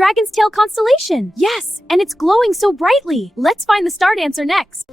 Dragon's Tail constellation. Yes, and it's glowing so brightly. Let's find the star dancer next.